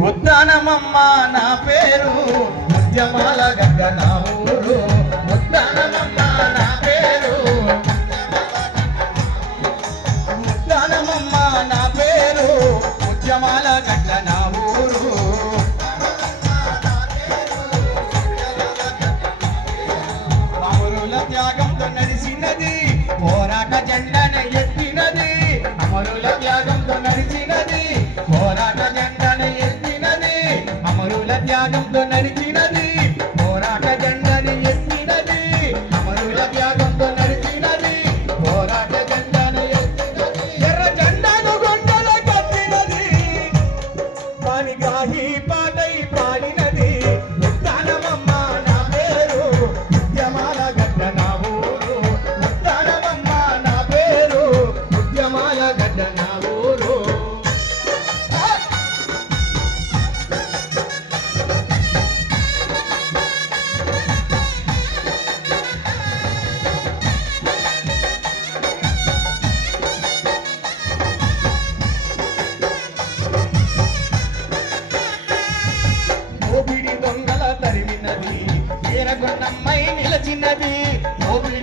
ఉద్దానమమ్మ నా పేరు ఉద్యమాల గడ్డ నా ఊరు ఉద్దానమమ్మ నా పేరు ఉద్దానమమ్మ నా పేరు ఉద్యమాల గడ్డ నా ఊరు అమరుల త్యాగంతో నడిచినది పోరాట జెండన ఎత్తినది అమరుల త్యాగంతో నడిచినది పోరాట జెండన ఎత్తినది అమరుల త్యాగంతో నడిచినది పోరాట జెండని ఎత్తినది అమరుల త్యాగంతో నడిచినది పోరాట జెండని ఎత్తినది ఎర్ర జెండను గొండల కట్టినది పానిగాహి పాటై పాడినది ఉద్దానమమ్మ నా పేరు ఉద్యమాల గడ్డ నా ఊరు ఉద్దానమమ్మ నా పేరు ఉద్యమాల గడ్డ నా ఊరు దోపిడి దొంగల తరిమినది ఏరగొన్నమ్మై నిలచినది దోపిడి